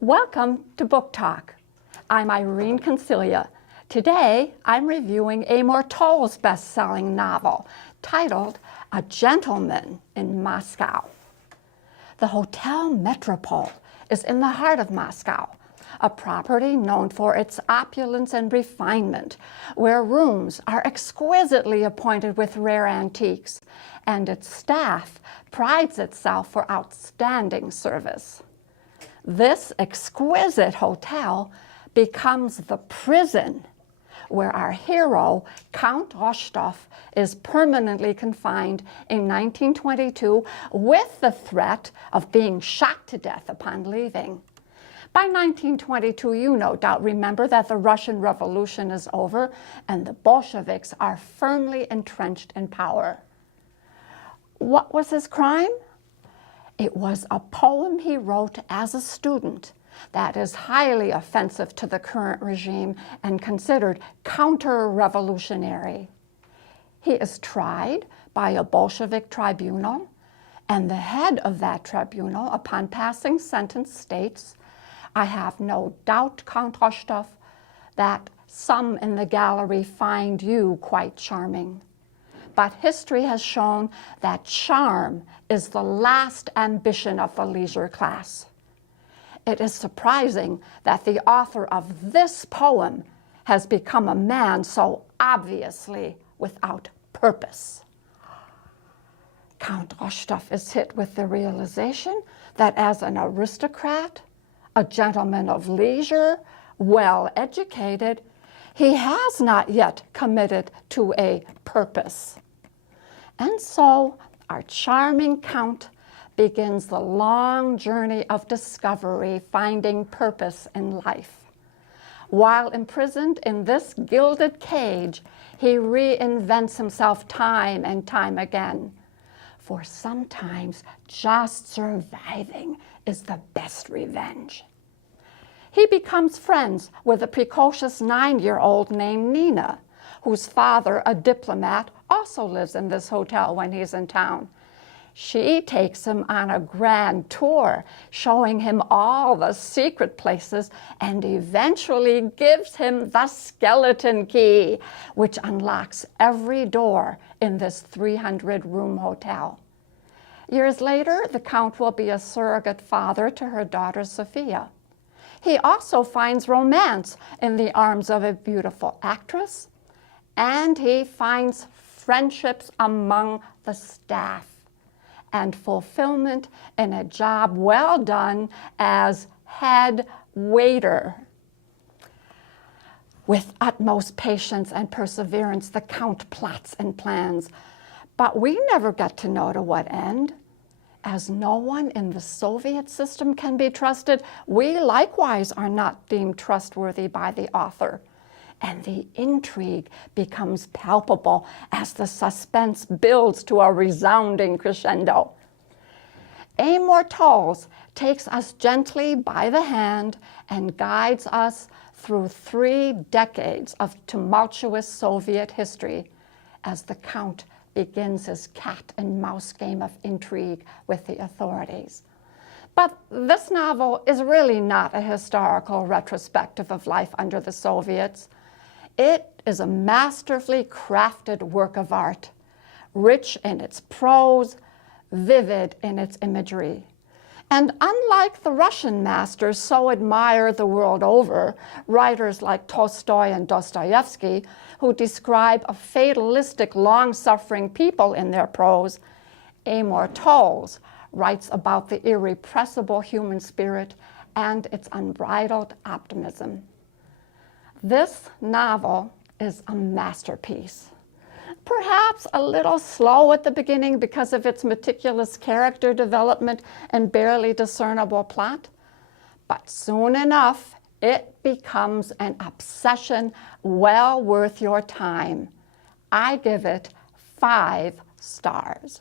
Welcome to Book Talk. I'm Irene Concilia. Today, I'm reviewing Amor Towles' best-selling novel titled A Gentleman in Moscow. The Hotel Metropole is in the heart of Moscow, a property known for its opulence and refinement, where rooms are exquisitely appointed with rare antiques, and its staff prides itself for outstanding service. This exquisite hotel becomes the prison where our hero, Count Rostov, is permanently confined in 1922 with the threat of being shot to death upon leaving. By 1922, you no doubt remember that the Russian Revolution is over and the Bolsheviks are firmly entrenched in power. What was his crime? It was a poem he wrote as a student that is highly offensive to the current regime and considered counter-revolutionary. He is tried by a Bolshevik tribunal, and the head of that tribunal, upon passing sentence, states, "I have no doubt, Count Rostov, that some in the gallery find you quite charming. But history has shown that charm is the last ambition of the leisure class." It is surprising that the author of this poem has become a man so obviously without purpose. Count Rostov is hit with the realization that as an aristocrat, a gentleman of leisure, well-educated, he has not yet committed to a purpose. And so our charming Count begins the long journey of discovery, finding purpose in life. While imprisoned in this gilded cage, he reinvents himself time and time again. For sometimes just surviving is the best revenge. He becomes friends with a precocious 9-year-old named Nina, whose father, a diplomat, also lives in this hotel when he's in town. She takes him on a grand tour, showing him all the secret places, and eventually gives him the skeleton key, which unlocks every door in this 300-room hotel. Years later, the Count will be a surrogate father to her daughter Sophia. He also finds romance in the arms of a beautiful actress, and he finds friendships among the staff and fulfillment in a job well done as head waiter. With utmost patience and perseverance, the Count plots and plans, but we never get to know to what end. As no one in the Soviet system can be trusted, we likewise are not deemed trustworthy by the author. And the intrigue becomes palpable as the suspense builds to a resounding crescendo. Amor Towles takes us gently by the hand and guides us through 3 decades of tumultuous Soviet history as the Count begins his cat-and-mouse game of intrigue with the authorities. But this novel is really not a historical retrospective of life under the Soviets. It is a masterfully crafted work of art, rich in its prose, vivid in its imagery. And unlike the Russian masters so admired the world over, writers like Tolstoy and Dostoevsky, who describe a fatalistic, long-suffering people in their prose, Amor Towles writes about the irrepressible human spirit and its unbridled optimism. This novel is a masterpiece. Perhaps a little slow at the beginning because of its meticulous character development and barely discernible plot, but soon enough it becomes an obsession well worth your time. I give it 5 stars.